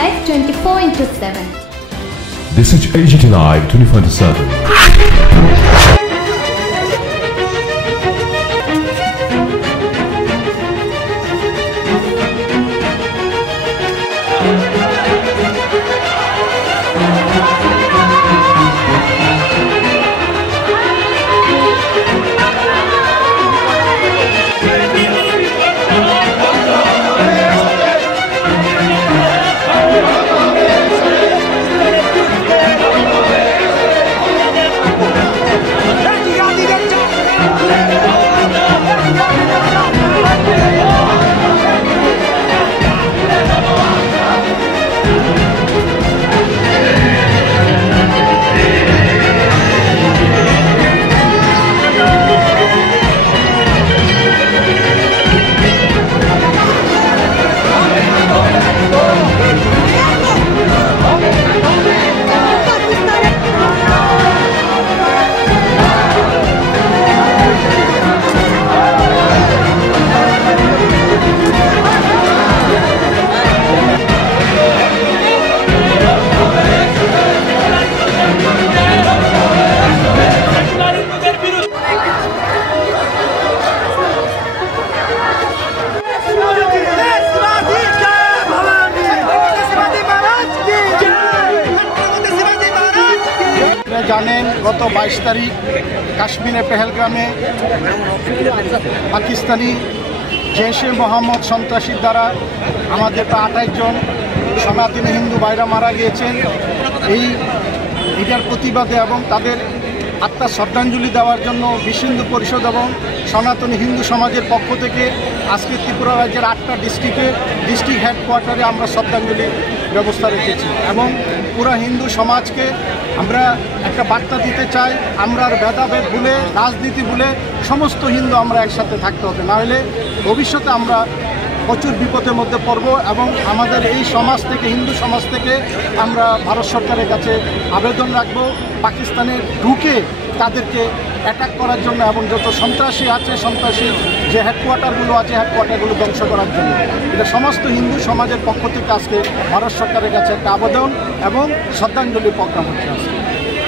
Live 24/7. This is AGT Live 24/7. জানেন গত 22 তারিখ কাশ্মীরের পেহেলগ্রামে পাকিস্তানি জেশে মোহাম্মদ সন্ত্রাসীর দ্বারা আমাদের 28 জন সনাতনী হিন্দু ভাইরা মারা গিয়েছেন। এটার প্রতিবাদে এবং তাদের আত্মার শ্রদ্ধাঞ্জলি দেওয়ার জন্য বিশ্ব হিন্দু পরিষদ এবং সনাতনী হিন্দু সমাজের পক্ষ থেকে আজকে ত্রিপুরা রাজ্যের 8টা ডিস্ট্রিক্ট হেডকোয়ার্টারে আমরা শ্রদ্ধাঞ্জলি ব্যবস্থা রেখেছি এবং পুরা হিন্দু সমাজকে আমরা একটা বার্তা দিতে চাই, আমরা ভেদাভেদ ভুলে রাজনীতি ভুলে সমস্ত হিন্দু আমরা একসাথে থাকতে হবে, নাহলে ভবিষ্যতে আমরা প্রচুর বিপদের মধ্যে পড়ব এবং আমাদের এই সমাজ থেকে হিন্দু সমাজ থেকে আমরা ভারত সরকারের কাছে আবেদন রাখব পাকিস্তানে ঢুকে তাদেরকে অ্যাটাক করার জন্য এবং যত সন্ত্রাসী আছে সন্ত্রাসী যে হেডকোয়ার্টারগুলো আছে হেডকোয়ার্টারগুলো ধ্বংস করার জন্য। এটা সমস্ত হিন্দু সমাজের পক্ষ থেকে আজকে ভারত সরকারের কাছে একটা আবেদন এবং শ্রদ্ধাঞ্জলি প্রজ্ঞাপন হচ্ছে।